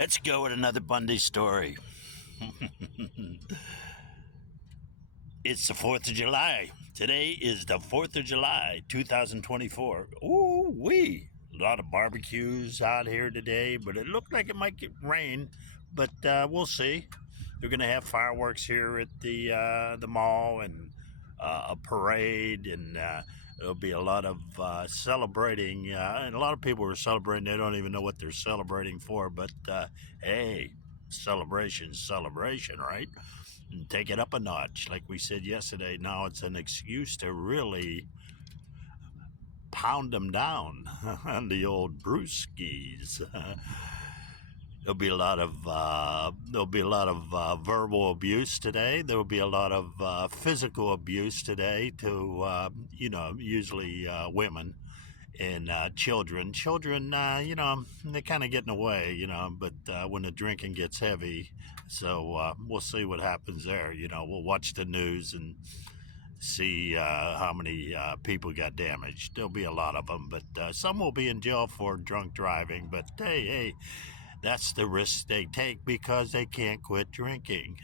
Let's go with another Bundy story. It's the 4th of July. Today is the 4th of July, 2024. Ooh, wee. A lot of barbecues out here today, but it looked like it might get rain, but we'll see. They're going to have fireworks here at the mall and a parade, and there'll be a lot of celebrating. And a lot of people are celebrating. They don't even know what they're celebrating for, but hey, celebration, right? And take it up a notch. Like we said yesterday, now it's an excuse to really pound them down on the old brewskis. There'll be a lot of verbal abuse today. There will be a lot of physical abuse today to usually women and children. Children, they kind of get in the way, but when the drinking gets heavy, so we'll see what happens there. We'll watch the news and see how many people got damaged. There'll be a lot of them, but some will be in jail for drunk driving. But hey, that's the risk they take because they can't quit drinking.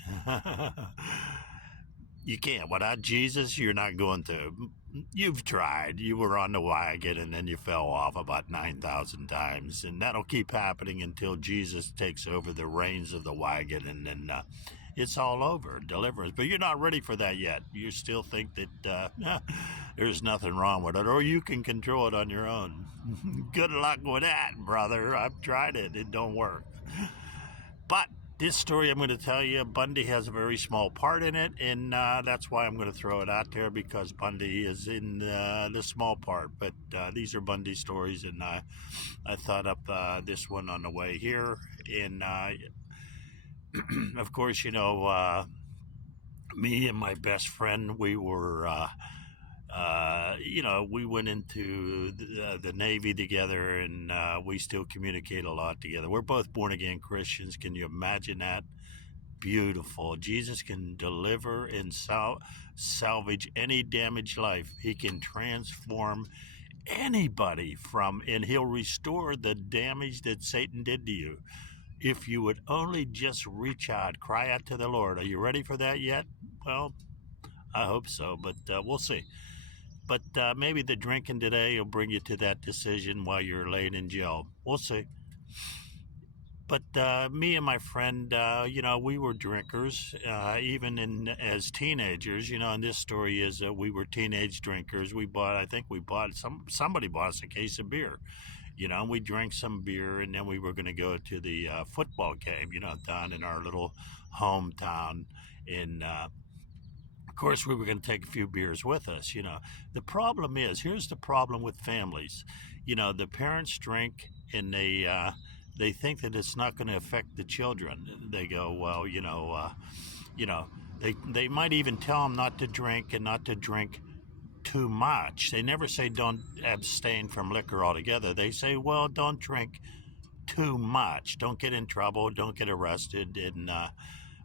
You can't. Without Jesus, you're not going to. You've tried. You were on the wagon and then you fell off about 9,000 times. And that'll keep happening until Jesus takes over the reins of the wagon, and then it's all over, deliverance. But you're not ready for that yet. You still think that there's nothing wrong with it, or you can control it on your own. Good luck with that, brother. I've tried it. It don't work. But this story I'm going to tell you, Bundy has a very small part in it, and that's why I'm going to throw it out there, because Bundy is in the small part. But these are Bundy stories, and I thought up this one on the way here. And of course, me and my best friend, we were, we went into the Navy together, and we still communicate a lot together. We're both born-again Christians. Can you imagine that? Beautiful. Jesus can deliver and salvage any damaged life. He can transform anybody and he'll restore the damage that Satan did to you. If you would only just reach out, cry out to the Lord. Are you ready for that yet? Well, I hope so, but we'll see. But maybe the drinking today will bring you to that decision while you're laying in jail. We'll see. But me and my friend, we were drinkers, even as teenagers. And this story is we were teenage drinkers. Somebody bought us a case of beer. We drank some beer, and then we were going to go to the football game, down in our little hometown. And of course, we were going to take a few beers with us. The problem is, here's the problem with families. The parents drink, and they think that it's not going to affect the children. They go, well, they might even tell them not to drink and not to drink too much. They never say don't abstain from liquor altogether. They say, well, don't drink too much. Don't get in trouble. Don't get arrested. And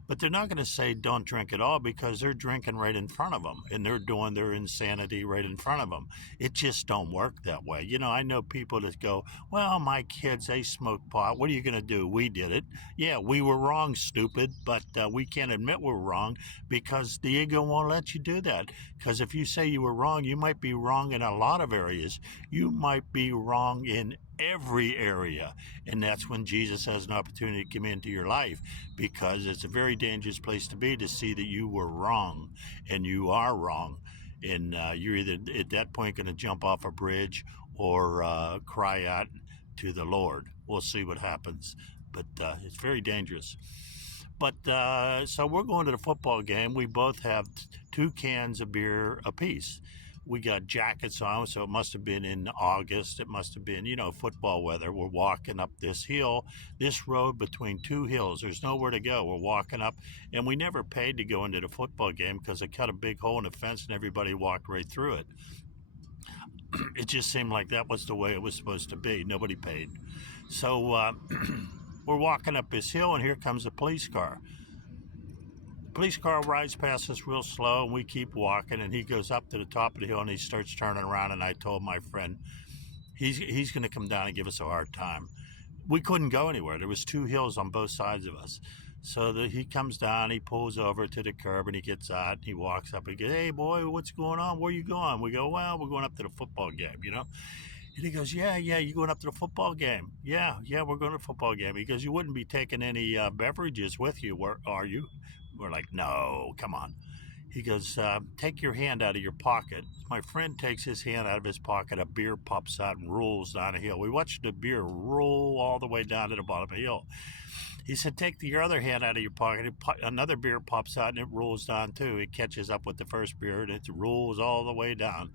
but they're not going to say don't drink at all, because they're drinking right in front of them, and they're doing their insanity right in front of them. It just don't work that way. I know people that go, well, my kids, they smoke pot. What are you going to do? We did it. Yeah, we were wrong, stupid, but we can't admit we're wrong, because the ego won't let you do that. Because if you say you were wrong, you might be wrong in a lot of areas. You might be wrong in every area, and that's when Jesus has an opportunity to come into your life, because it's a very dangerous place to be, to see that you were wrong and you are wrong, and you're either at that point going to jump off a bridge or cry out to the Lord. We'll see what happens, but it's very dangerous. But so we're going to the football game. We both have 2 cans of beer apiece. We got jackets on, so it must have been in August. It must have been, football weather. We're walking up this hill, this road between 2 hills. There's nowhere to go. We're walking up, and we never paid to go into the football game because they cut a big hole in the fence and everybody walked right through it. It just seemed like that was the way it was supposed to be. Nobody paid. So we're walking up this hill, and here comes a police car. Police car rides past us real slow, and we keep walking, and he goes up to the top of the hill, and he starts turning around, and I told my friend, he's going to come down and give us a hard time. we couldn't go anywhere. There was 2 hills on both sides of us. So he comes down, he pulls over to the curb, and he gets out, and he walks up, and he goes, "Hey, boy, what's going on? Where you going?" We go, "Well, we're going up to the football game, you know?" And he goes, "Yeah, you going up to the football game?" "Yeah, we're going to the football game." He goes, "You wouldn't be taking any beverages with you, are you?" We're like, "No, come on." He goes, "Take your hand out of your pocket." My friend takes his hand out of his pocket. A beer pops out and rolls down a hill. We watched the beer roll all the way down to the bottom of the hill. He said, "Take your other hand out of your pocket." Another beer pops out and it rolls down too. It catches up with the first beer and it rolls all the way down.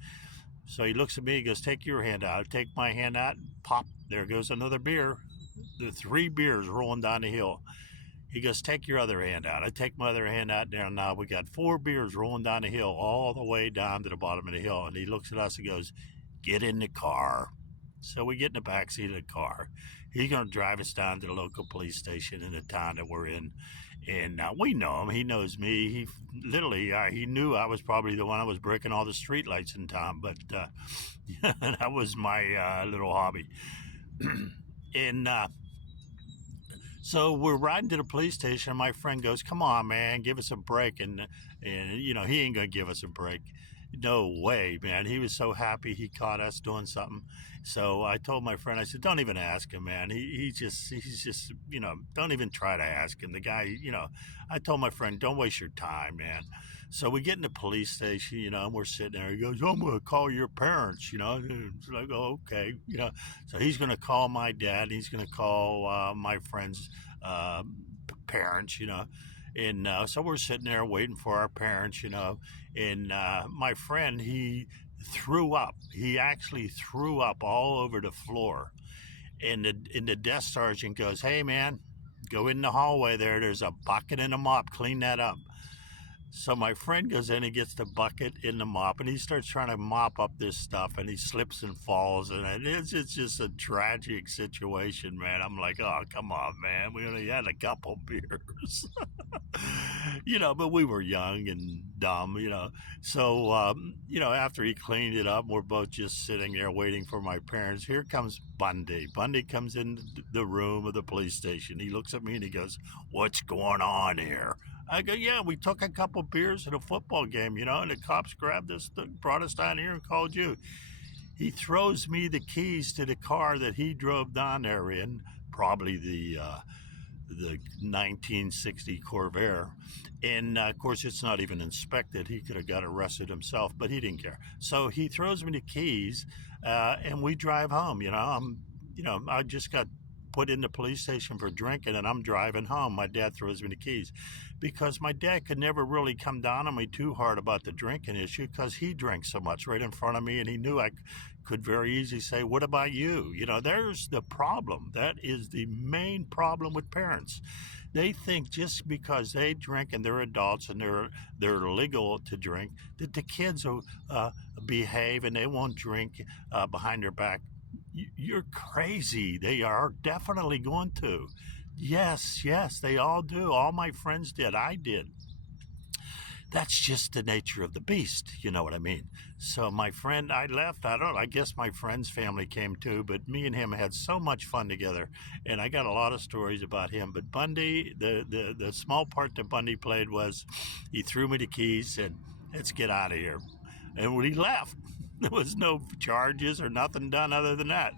So he looks at me, he goes, "Take your hand out." I take my hand out, pop, there goes another beer. The 3 beers rolling down the hill. He goes, "Take your other hand out." I take my other hand out there. Now we got 4 beers rolling down the hill, all the way down to the bottom of the hill. And he looks at us and goes, "Get in the car." So we get in the back seat of the car. He's going to drive us down to the local police station in the town that we're in. And we know him. He knows me. He literally, he knew I was probably the one that was breaking all the streetlights in town. But that was my little hobby. And so we're riding to the police station. And my friend goes, "Come on, man, give us a break." And you know, he ain't going to give us a break. No way, man. He was so happy he caught us doing something. So I told my friend, I said, "Don't even ask him, man. He's just, you know, don't even try to ask him." The guy, you know, I told my friend, "Don't waste your time, man." So we get in the police station, you know, and we're sitting there. He goes, "I'm going to call your parents," you know. And it's like, "Oh, okay," you know. So he's going to call my dad. He's going to call my friend's parents, you know. And so we're sitting there waiting for our parents, you know. And my friend, he threw up. He actually threw up all over the floor. And the desk sergeant goes, "Hey, man, go in the hallway there. There's a bucket and a mop. Clean that up." So my friend goes in and gets the bucket in the mop, and he starts trying to mop up this stuff, and he slips and falls, and it's just a tragic situation, man. I'm like, "Oh, come on, man. We only had a couple beers." You know, but we were young and dumb, you know. So, you know, after he cleaned it up, we're both just sitting there waiting for my parents. Here comes Bundy. Bundy comes in the room of the police station. He looks at me and he goes, "What's going on here?" I go, "Yeah, we took a couple beers at a football game, you know, and the cops grabbed us, brought us down here and called you." He throws me the keys to the car that he drove down there in, probably the 1960 Corvair. And of course, it's not even inspected. He could have got arrested himself, but he didn't care. So he throws me the keys, and we drive home. You know, I just got put in the police station for drinking, and I'm driving home. My dad throws me the keys because my dad could never really come down on me too hard about the drinking issue because he drank so much right in front of me, and he knew I could very easily say, "What about you?" You know, there's the problem. That is the main problem with parents. They think just because they drink and they're adults and they're legal to drink that the kids will behave and they won't drink behind their back. You're crazy. They are definitely going to. Yes, they all do. All my friends did. I did. That's just the nature of the beast. You know what I mean? So my friend, I left. I don't know. I guess my friend's family came too, but me and him had so much fun together, and I got a lot of stories about him. But Bundy, the small part that Bundy played was he threw me the keys, said, "Let's get out of here," and when he left, there was no charges or nothing done other than that.